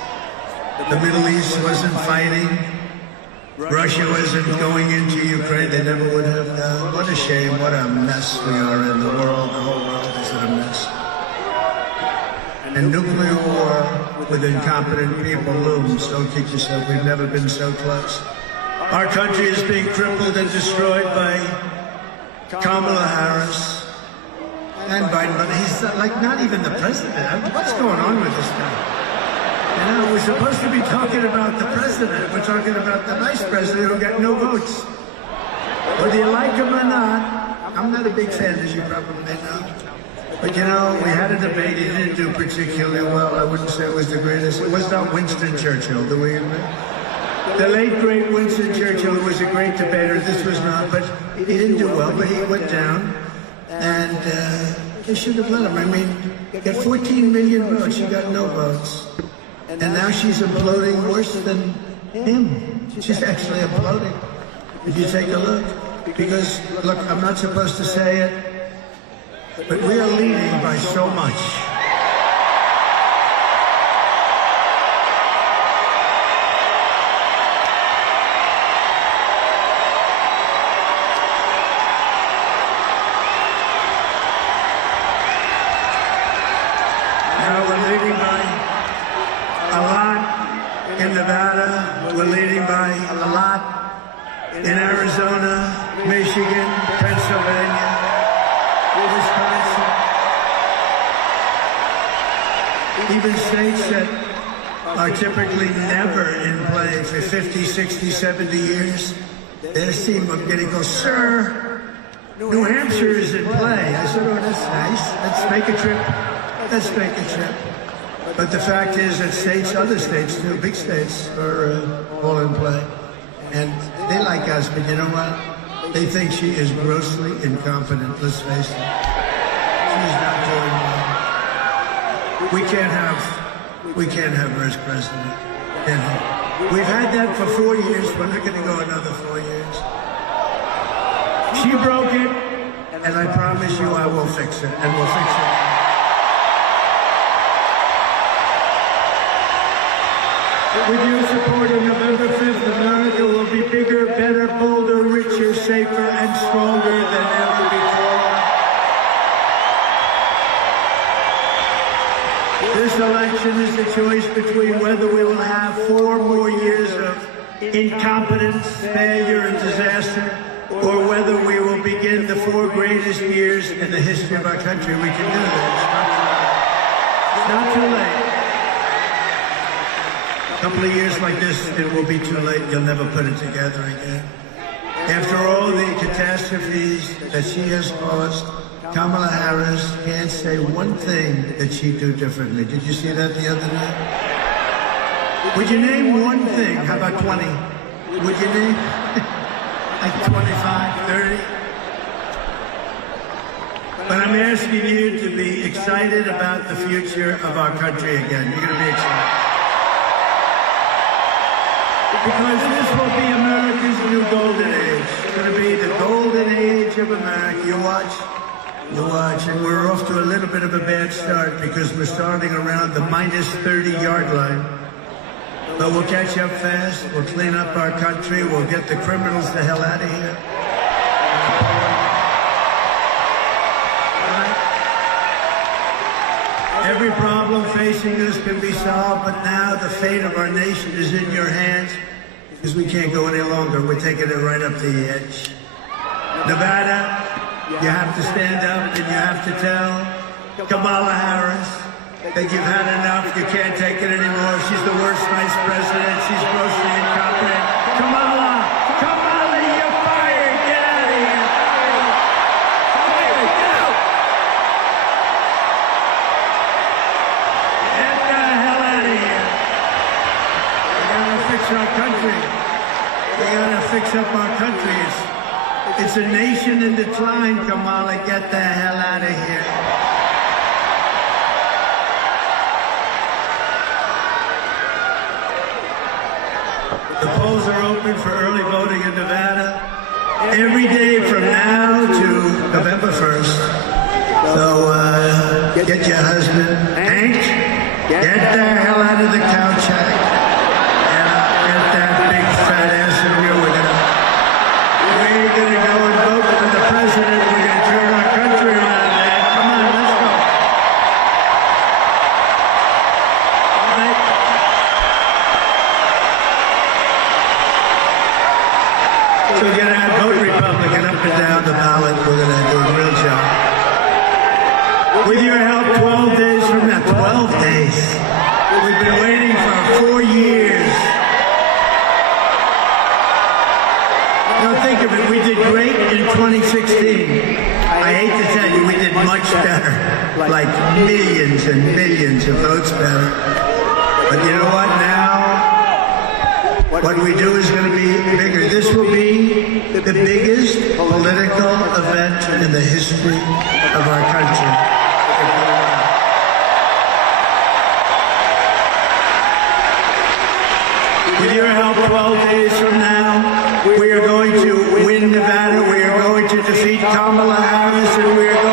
The Middle East wasn't fighting. Russia wasn't going into Ukraine. They never would have done. What a shame. What a mess we are in the world. The whole world is in a mess. And nuclear war with incompetent people looms. Don't kid yourself. We've never been so close. Our country is being crippled and destroyed by Kamala Harris and Biden. But he's like not even the president. What's going on with this guy? You know, we're supposed to be talking about the president. We're talking about the vice president who got no votes. Whether you like him or not, I'm not a big fan, as you probably know. But you know, we had a debate. He didn't do particularly well. I wouldn't say it was the greatest. It was not Winston Churchill, do we agree? The late, great Winston Churchill was a great debater. This was not, but he didn't do well, but he went down. And they should have let him. I mean, he got 14 million votes. She got no votes. And now she's imploding worse than him. She's actually imploding. If you take a look. Because, look, I'm not supposed to say it, but we are leading by so much. Now we're leading by a lot in Nevada. We're leading by a lot in Arizona, Michigan, Pennsylvania, Wisconsin. Even states that are typically never in play for 50, 60, 70 years, they seem of getting go, sir, New Hampshire is in play. I said, oh, that's nice. Let's make a trip. Let's make a trip. But the fact is that states, other states too, big states, are all in play. And they like us, but you know what? They think she is grossly incompetent, let's face it. She's not doing well. We can't have her as president. Can't have. We've had that for 4 years. We're not going to go another 4 years. She broke it, and I promise you I will fix it, and we'll fix it. With your support on November 5th, America will be bigger, better, bolder, richer, safer, and stronger than ever before. This election is the choice between whether we will have 4 more years of incompetence, failure, and disaster, or whether we will begin the 4 greatest years in the history of our country. We can do this. It's not too late. A couple of years like this, it will be too late. You'll never put it together again. After all the catastrophes that she has caused, Kamala Harris can't say one thing that she'd do differently. Did you see that the other night? Would you name one thing? How about 20? Would you name like 25, 30? But I'm asking you to be excited about the future of our country again. You're going to be excited. Because this will be America's new golden age. It's going to be the golden age of America. You watch, and we're off to a little bit of a bad start because we're starting around the minus 30-yard line. But we'll catch up fast. We'll clean up our country. We'll get the criminals the hell out of here. Every problem facing us can be solved, but now the fate of our nation is in your hands because we can't go any longer. We're taking it right up to the edge. Nevada, you have to stand up and you have to tell Kamala Harris that you've had enough. You can't take it anymore. She's the worst vice president. She's grossly incompetent. Kamala, you're fired. Get out of here. Fired. Get out. Get the hell out of here. We gotta fix our country. We gotta fix up our country. It's a nation in decline, Kamala. Get the hell out of here. The polls are open for early voting in Nevada every day from now to November 1st. So get your husband, Hank, get the hell out of the couch, Hank. Get that big fat ass in here. We're gonna go and vote for the president. We're gonna turn our country around, man. Come on, let's go. All right. So we're gonna vote Republican up and down the ballot. We're gonna do a real job. With your help, 12 days from now, 12 days. We've been waiting for 4 years. Now think of it, we did great in 2016. I hate to tell you, we did much better. like millions and millions of votes better. But you know what? Now, what we do is going to be bigger. This will be the biggest political event in the history of our country. With your help, 12 days from now, we are going to win Nevada. We are going to defeat Kamala Harris, and we are going